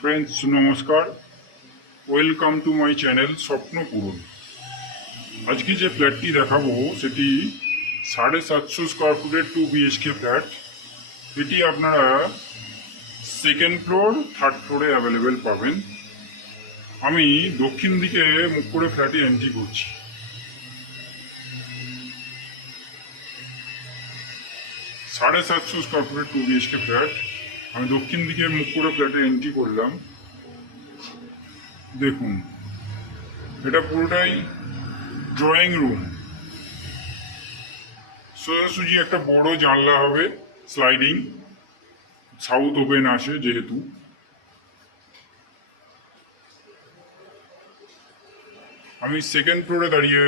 Friends নমস্কার, welcome to my channel স্বপ্ন পূরণ। আজকে যে ফ্ল্যাটটি দেখাবো সেটি 750 স্কোয়ার ফুটের 2 BHK ফ্ল্যাট। এটি আপনারা সেকেন্ড ফ্লোর থার্ড ফ্লোরে অ্যাভেলেবেল পাবেন। আমি দক্ষিণ দিকে মুখ করে ফ্ল্যাটে এন্ট্রি করছি। সাড়ে 750 স্কোয়ার ফুটের 2 BHK ফ্ল্যাট। আমি দক্ষিণ দিকে মুখ করে ফ্ল্যাটে এন্ট্রি করলাম। দেখুন, এটা পুরোটাই ড্রয়িং রুম। সোজাসুজি একটা বড় জানলা হবে, স্লাইডিং, সাউথ ওপেন আসে যেহেতু। আমি সেকেন্ড ফ্লোরে দাঁড়িয়ে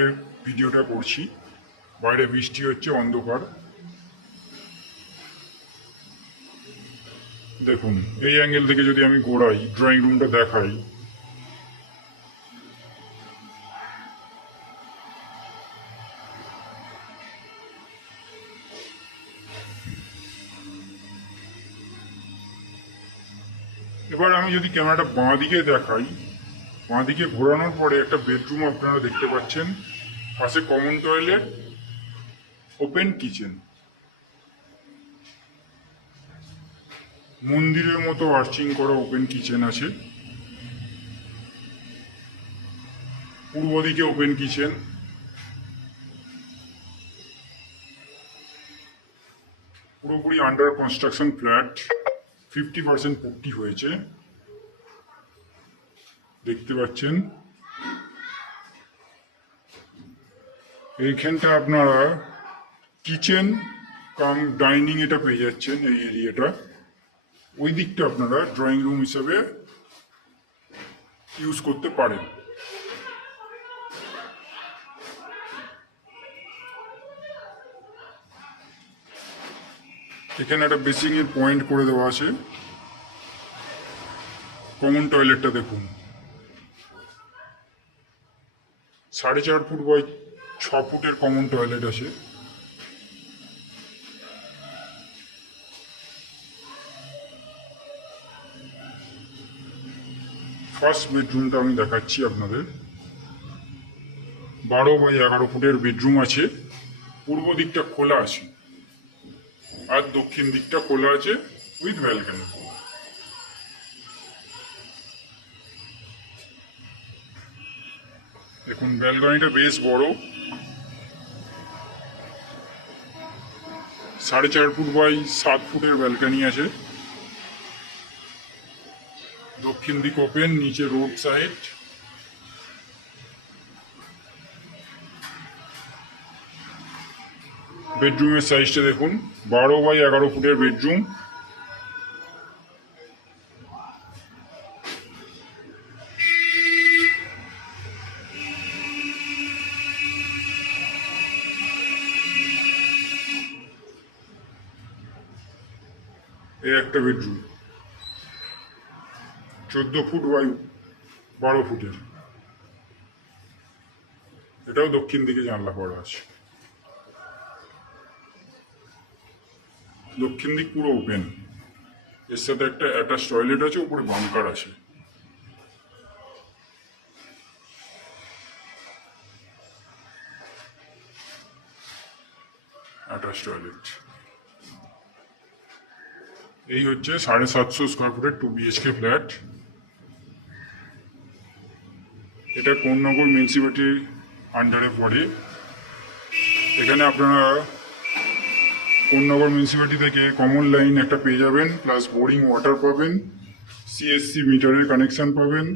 ভিডিওটা করছি। বাইরে বৃষ্টি হচ্ছে, অন্ধকার। দেখুন, এই অ্যাঙ্গেল থেকে যদি আমি ঘোরাই, ড্রয়িং রুমটা দেখাই, এবার আমি যদি ক্যামেরাটা বাঁ দিকে দেখাই, বাঁ দিকে ঘোরানোর পরে একটা বেডরুম আপনারা দেখতে পাচ্ছেন, পাশে কমন টয়লেট, ওপেন কিচেন, মন্দিরের মতো আর্চিং করা ওপেন কিচেন আছে। পূর্ব দিকে ওপেন কিচেন। পুরোপুরি আন্ডার কনস্ট্রাকশন ফ্ল্যাট, 50% পুট্টি হয়েছে, দেখতে পাচ্ছেন। এইখানটা আপনারা কিচেন কাম ডাইনিং এটা পেয়ে যাচ্ছেন, এই এরিয়াটা। ওই দিকটা আপনারা ড্রয়িং রুম হিসাবে ইউজ করতে পারেন। এখানে একটা বেসিং এর পয়েন্ট করে দেওয়া আছে। কমন টয়লেটটা দেখুন, 4.5 ফুট বাই 6 ফুটের কমন টয়লেট আছে। ফার্স্ট বেডরুমটা আমি দেখাচ্ছি আপনাদের। 12 বাই 11 ফুটের বেডরুম আছে। পূর্ব দিকটা খোলা আছে আর দক্ষিণ দিকটা খোলা আছে উইথ ব্যালকনি। দেখুন, ব্যালকনিটা বেশ বড়, 4.5 ফুট বাই 7 ফুটের ব্যালকনি আছে। দক্ষিণ দিক ওপেন, নিচে রোড সাইড। বেডরুমের সাইজটা দেখুন, 12 বাই 11 ফুটের বেডরুম। এই একটা বেডরুম 14 ফুট বাই 12 ফুটের। এটাও দক্ষিণ দিকে জানলা করা আছে। দক্ষিণ দিক পুরো ওপেন, এর সাথে একটা অ্যাটাচ টয়লেট আছে, উপরে বাংকার আছে। Attach toilet. এই হচ্ছে 750 স্কোয়ার ফুটের 2 BHK ফ্ল্যাট। এটা কোন্নগর মিউনিসিপ্যালিটির আন্ডারে পড়ে। এখানে আপনারা কোন্নগর মিউনিসিপ্যালিটি থেকে কমন লাইন একটা পেয়ে যাবেন, প্লাস বোরিং ওয়াটার পাবেন, CSC মিটারের কানেকশন পাবেন।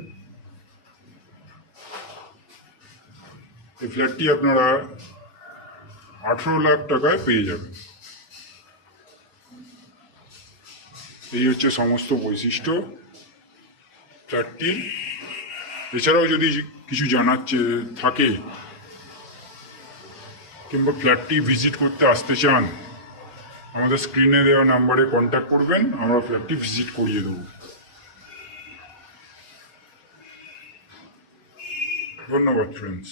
এই ফ্ল্যাটটি আপনারা 18 লাখ টাকায় পেয়ে যাবেন। এই হচ্ছে সমস্ত বৈশিষ্ট্য ফ্ল্যাটটির। এছাড়াও যদি কিছু জানার থাকে কিংবা ফ্ল্যাটটি ভিজিট করতে আসতে চান, আমাদের স্ক্রিনে দেওয়া নাম্বারে কন্ট্যাক্ট করবেন, আমরা ফ্ল্যাটটি ভিজিট করিয়ে দেব। ধন্যবাদ ফ্রেন্ডস।